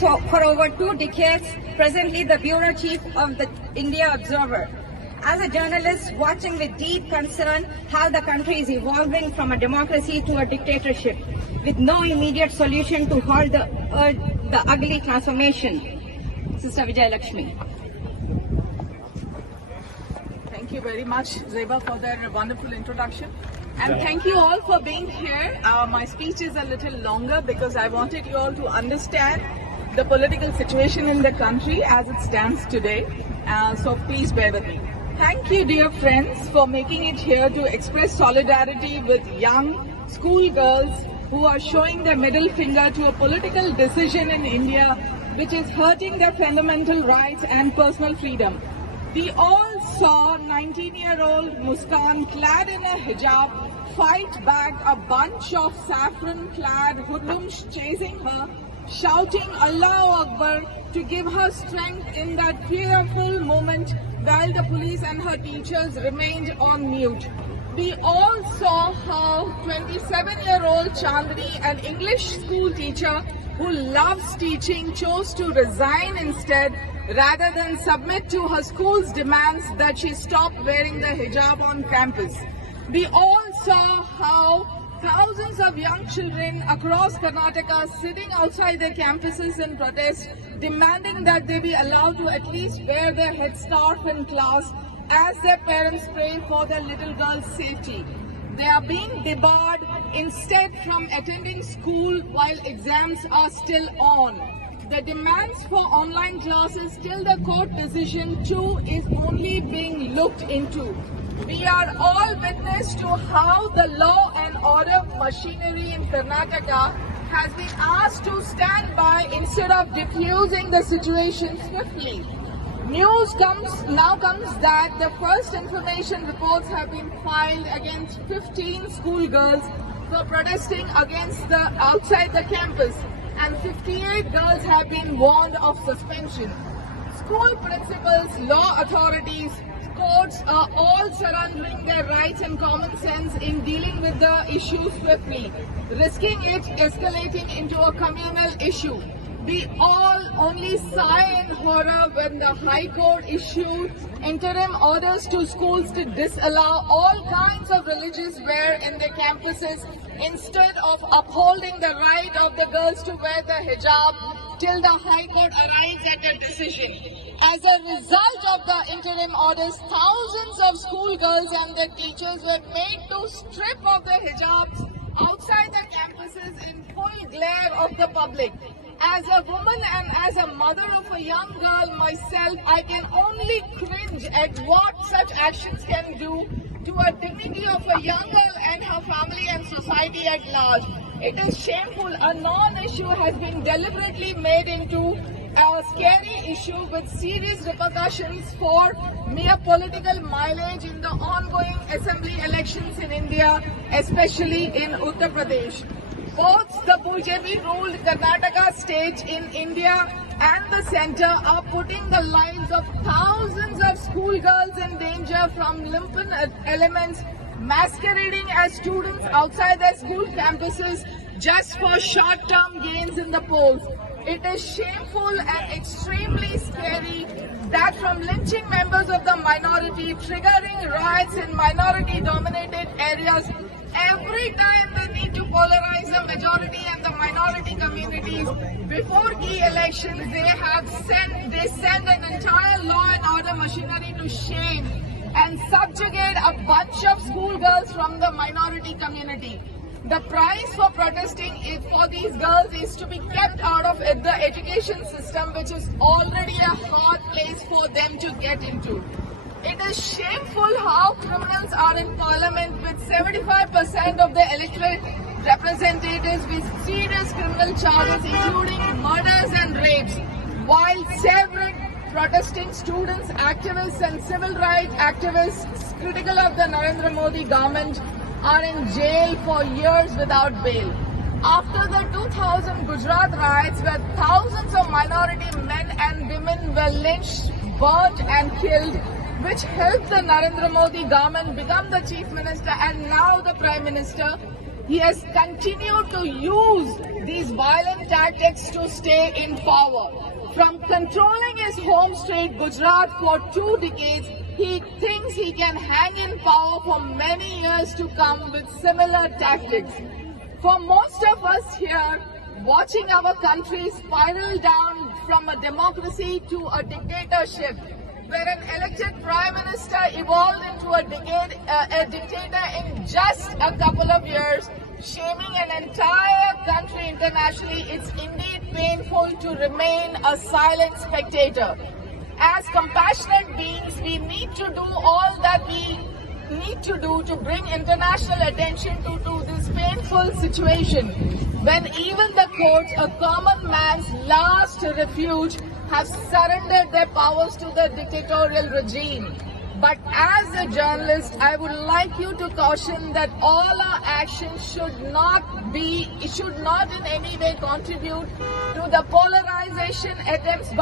for over 2 decades, presently the Bureau Chief of the India Observer. As a journalist, watching with deep concern how the country is evolving from a democracy to a dictatorship, with no immediate solution to halt the ugly transformation. Sister Vijaylakshmi. Thank you very much, Zeba, for that wonderful introduction. And thank you all for being here. My speech is a little longer because I wanted you all to understand the political situation in the country as it stands today. So please bear with me. Thank you, dear friends, for making it here to express solidarity with young schoolgirls who are showing their middle finger to a political decision in India which is hurting their fundamental rights and personal freedom. We all saw 19-year-old Muskan clad in a hijab fight back a bunch of saffron-clad hoodlums chasing her, shouting Allahu Akbar to give her strength in that fearful moment while the police and her teachers remained on mute. We all saw how 27-year-old Chandni, an English school teacher who loves teaching, chose to resign instead rather than submit to her school's demands that she stop wearing the hijab on campus. We all saw how thousands of young children across Karnataka sitting outside their campuses in protest, demanding that they be allowed to at least wear their headscarf in class as their parents pray for their little girls' safety. They are being debarred instead from attending school while exams are still on. The demands for online classes till the court decision too is only being looked into. We are all witness to how the law and order machinery in Karnataka has been asked to stand by instead of diffusing the situation swiftly. News now comes that the first information reports have been filed against 15 schoolgirls for protesting outside the campus, and 58 girls have been warned of suspension. School principals, law authorities, courts are all surrendering their rights and common sense in dealing with the issue swiftly, risking it escalating into a communal issue. We all only sigh in horror when the High Court issued interim orders to schools to disallow all kinds of religious wear in their campuses instead of upholding the right of the girls to wear the hijab till the High Court arrives at a decision. As a result of the interim orders, thousands of schoolgirls and their teachers were made to strip off their hijabs outside the campuses in full glare of the public. As a woman and as a mother of a young girl myself, I can only cringe at what such actions can do to a dignity of a young girl and her family and society at large. It is shameful. A non-issue has been deliberately made into a scary issue with serious repercussions for mere political mileage in the ongoing assembly elections in India, especially in Uttar Pradesh. Both the BJP-ruled Karnataka state in India and the centre are putting the lives of thousands of schoolgirls in danger from lumpen elements masquerading as students outside their school campuses just for short-term gains in the polls. It is shameful and extremely scary that from lynching members of the minority, triggering riots in minority-dominated areas, every time they need to polarize the majority and the minority communities before key elections, they send an entire law and order machinery to shame and subjugate a bunch of schoolgirls from the minority community. The price for protesting for these girls is to be kept out of the education system, which is already a hard place for them to get into. It is shameful how criminals are in parliament with 75% of the electorate representatives with serious criminal charges including murders and rapes, while several protesting students, activists and civil rights activists critical of the Narendra Modi government are in jail for years without bail. After the 2000 Gujarat riots where thousands of minority men and women were lynched, burnt and killed, which helped the Narendra Modi government become the Chief Minister and now the Prime Minister, he has continued to use these violent tactics to stay in power. From controlling his home state Gujarat for 2 decades, he thinks he can hang in power for many years to come with similar tactics. For most of us here, watching our country spiral down from a democracy to a dictatorship, where an elected prime minister evolved into a dictator in just a couple of years, shaming an entire country internationally, it's indeed painful to remain a silent spectator. As compassionate beings, we need to do all that we need to do to bring international attention to this painful situation, when even the courts, a common man's last refuge, have surrendered their powers to the dictatorial regime. But as a journalist, I would like you to caution that all our actions should not in any way contribute to the polarization attempts by